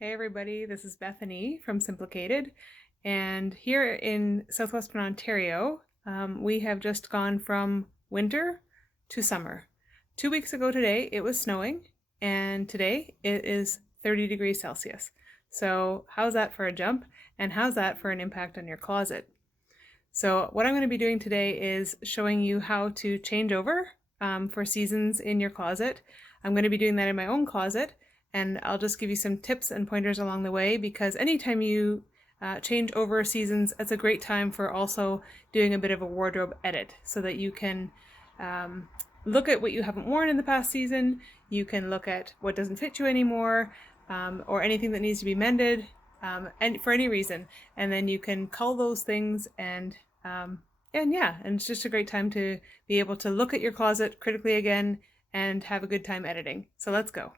Hey everybody, this is Bethany from Symplicated, and here in southwestern Ontario, we have just gone from winter to summer. 2 weeks ago today, it was snowing, and today it is 30 degrees Celsius. So how's that for a jump, and how's that for an impact on your closet? So what I'm going to be doing today is showing you how to change over for seasons in your closet. I'm going to be doing that in my own closet, and I'll just give you some tips and pointers along the way, because anytime you change over seasons, it's a great time for also doing a bit of a wardrobe edit so that you can look at what you haven't worn in the past season, you can look at what doesn't fit you anymore, or anything that needs to be mended, and for any reason, and then you can cull those things and it's just a great time to be able to look at your closet critically again and have a good time editing. So let's go.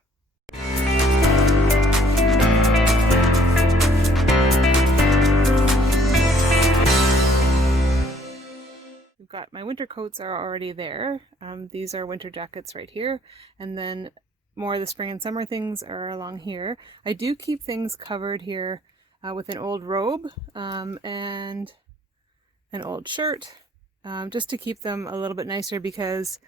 We've got my winter coats are already there. These are winter jackets right here, and then more of the spring and summer things are along here. I do keep things covered here with an old robe and an old shirt, just to keep them a little bit nicer, because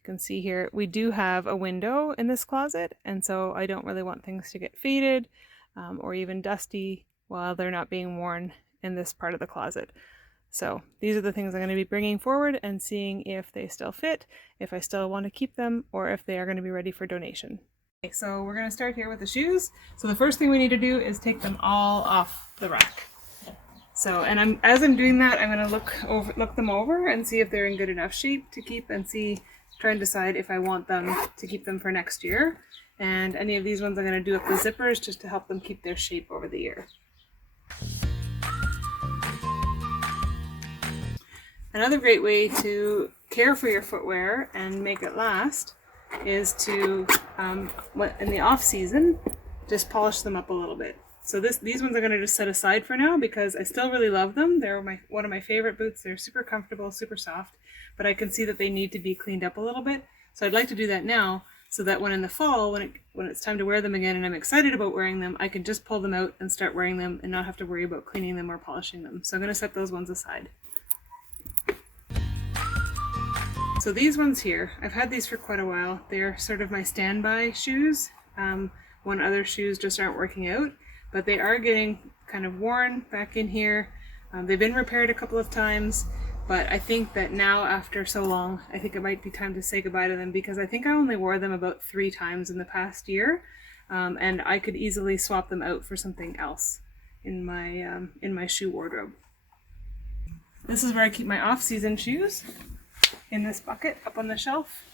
you can see here we do have a window in this closet, and so I don't really want things to get faded or even dusty while they're not being worn in this part of the closet. So these are the things I'm going to be bringing forward and seeing if they still fit, if I still want to keep them, or if they are going to be ready for donation. Okay, so we're going to start here with the shoes. So the first thing we need to do is take them all off the rack. So, and as I'm doing that, I'm going to look them over and see if they're in good enough shape to keep, and try and decide if I want them to keep them for next year. And any of these ones I'm going to do up the zippers just to help them keep their shape over the year. Another great way to care for your footwear and make it last is to, in the off season, just polish them up a little bit. So these ones I'm going to just set aside for now because I still really love them. They're one of my favorite boots. They're super comfortable, super soft, but I can see that they need to be cleaned up a little bit. So I'd like to do that now, so that when in the fall, when it's time to wear them again and I'm excited about wearing them, I can just pull them out and start wearing them and not have to worry about cleaning them or polishing them. So I'm going to set those ones aside. So these ones here, I've had these for quite a while. They're sort of my standby shoes when other shoes just aren't working out, but they are getting kind of worn back in here. They've been repaired a couple of times, but I think that now, after so long, I think it might be time to say goodbye to them, because I think I only wore them about 3 times in the past year, and I could easily swap them out for something else in my shoe wardrobe. This is where I keep my off-season shoes, in this bucket up on the shelf.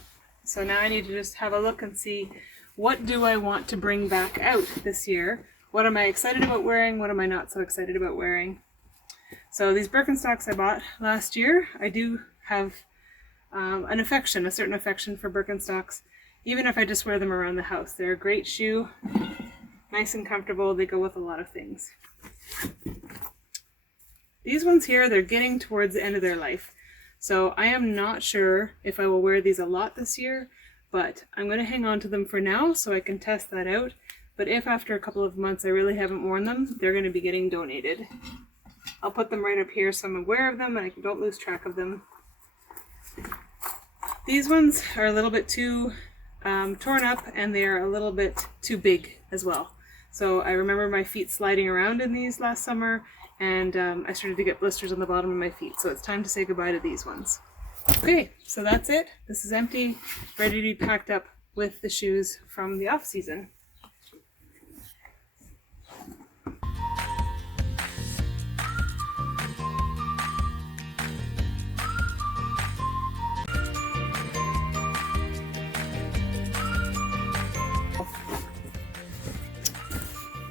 So now I need to just have a look and see, what do I want to bring back out this year? What am I excited about wearing? What am I not so excited about wearing? So these Birkenstocks I bought last year, I do have a certain affection for Birkenstocks, even if I just wear them around the house. They're a great shoe, nice and comfortable. They go with a lot of things. These ones here, they're getting towards the end of their life. So I am not sure if I will wear these a lot this year, but I'm going to hang on to them for now so I can test that out. But if after a couple of months I really haven't worn them, they're going to be getting donated. I'll put them right up here so I'm aware of them and I don't lose track of them. These ones are a little bit too torn up, and they are a little bit too big as well. So I remember my feet sliding around in these last summer, and I started to get blisters on the bottom of my feet, so it's time to say goodbye to these ones. Okay, so that's it. This is empty, ready to be packed up with the shoes from the off-season.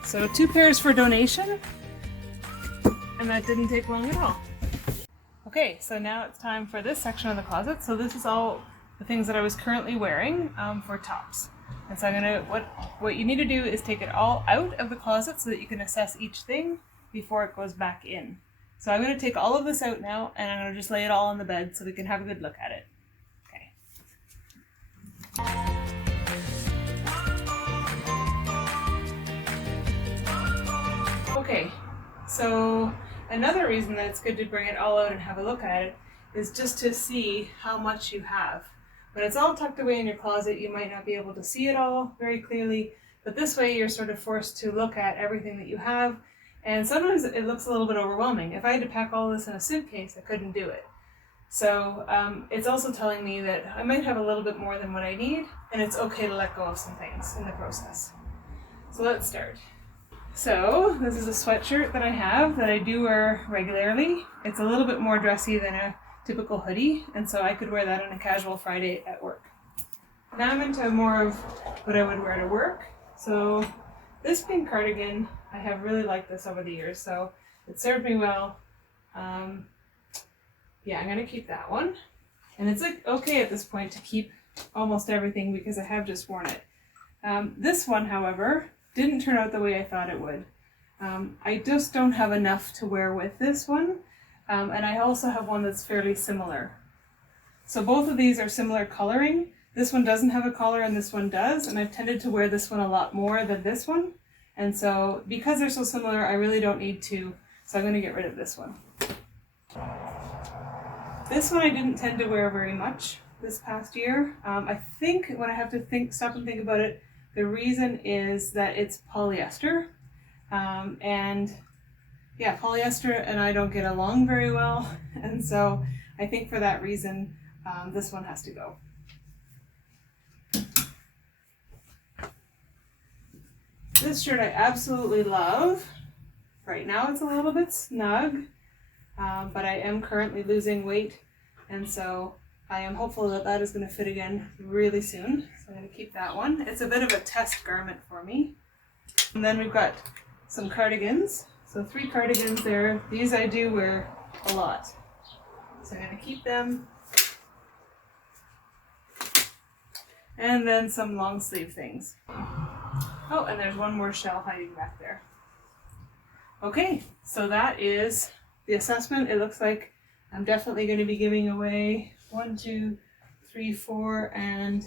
So 2 pairs for donation. And that didn't take long at all. Okay, so now it's time for this section of the closet. So this is all the things that I was currently wearing for tops. And so what you need to do is take it all out of the closet so that you can assess each thing before it goes back in. So I'm going to take all of this out now, and I'm going to just lay it all on the bed so we can have a good look at it. Okay. Okay, so another reason that it's good to bring it all out and have a look at it is just to see how much you have. When it's all tucked away in your closet, you might not be able to see it all very clearly, but this way you're sort of forced to look at everything that you have, and sometimes it looks a little bit overwhelming. If I had to pack all this in a suitcase, I couldn't do it. So it's also telling me that I might have a little bit more than what I need, and it's okay to let go of some things in the process. So let's start. So this is a sweatshirt that I have that I do wear regularly. It's a little bit more dressy than a typical hoodie, and so I could wear that on a casual Friday at work. Now I'm into more of what I would wear to work. So this pink cardigan, I have really liked this over the years, so it served me well. Yeah, I'm gonna keep that one. And it's like okay at this point to keep almost everything because I have just worn it. This one, however, didn't turn out the way I thought it would. I just don't have enough to wear with this one, and I also have one that's fairly similar. So both of these are similar coloring. This one doesn't have a collar and this one does, and I've tended to wear this one a lot more than this one. And so because they're so similar, I really don't need to, so I'm going to get rid of this one. This one I didn't tend to wear very much this past year. I think when I have to stop and think about it, the reason is that it's polyester, and yeah, polyester and I don't get along very well, and so I think for that reason this one has to go. This shirt I absolutely love. Right now it's a little bit snug, but I am currently losing weight, and so I am hopeful that that is going to fit again really soon. So I'm going to keep that one. It's a bit of a test garment for me. And then we've got some cardigans. So 3 cardigans there. These I do wear a lot. So I'm going to keep them. And then some long sleeve things. Oh, and there's one more shell hiding back there. Okay, so that is the assessment. It looks like I'm definitely going to be giving away 1, 2, 3, 4, and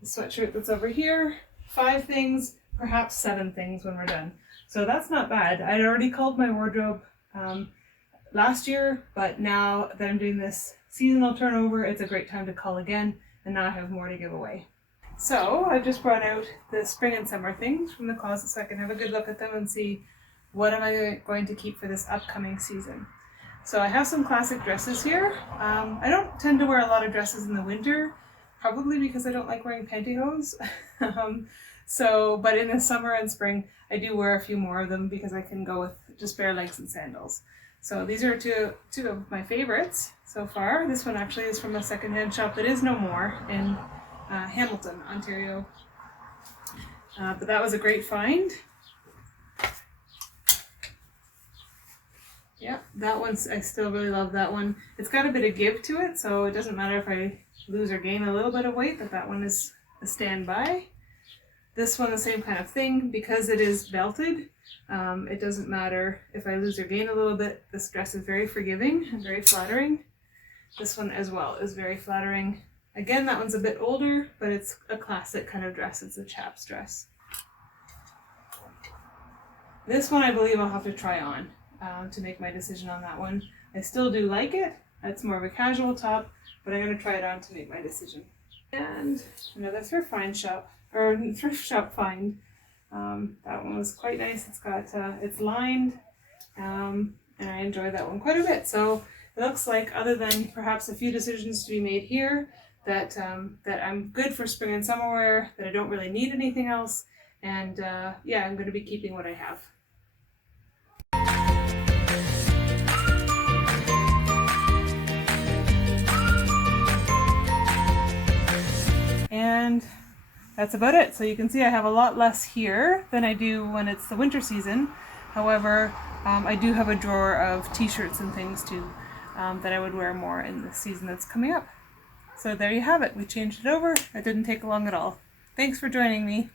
the sweatshirt that's over here. 5 things, perhaps 7 things when we're done. So that's not bad. I'd already culled my wardrobe last year, but now that I'm doing this seasonal turnover, it's a great time to cull again, and now I have more to give away. So I've just brought out the spring and summer things from the closet so I can have a good look at them and see what am I going to keep for this upcoming season. So I have some classic dresses here. I don't tend to wear a lot of dresses in the winter, probably because I don't like wearing pantyhose. But in the summer and spring, I do wear a few more of them because I can go with just bare legs and sandals. So these are two of my favorites so far. This one actually is from a secondhand shop that is no more in Hamilton, Ontario. But that was a great find. Yeah, that one's, I still really love that one. It's got a bit of give to it, so it doesn't matter if I lose or gain a little bit of weight, that one is a standby. This one, the same kind of thing, because it is belted. It doesn't matter if I lose or gain a little bit. This dress is very forgiving and very flattering. This one as well is very flattering. Again, that one's a bit older, but it's a classic kind of dress. It's a chap's dress. This one I believe I'll have to try on to make my decision on that one. I still do like it. It's more of a casual top, but I'm going to try it on to make my decision. And another thrift shop find. That one was quite nice. It's got it's lined, and I enjoy that one quite a bit. So it looks like, other than perhaps a few decisions to be made here, that I'm good for spring and summer wear, that I don't really need anything else, and yeah, I'm going to be keeping what I have. And that's about it. So you can see I have a lot less here than I do when it's the winter season. However, I do have a drawer of t-shirts and things too that I would wear more in the season that's coming up. So there you have it. We changed it over. It didn't take long at all. Thanks for joining me.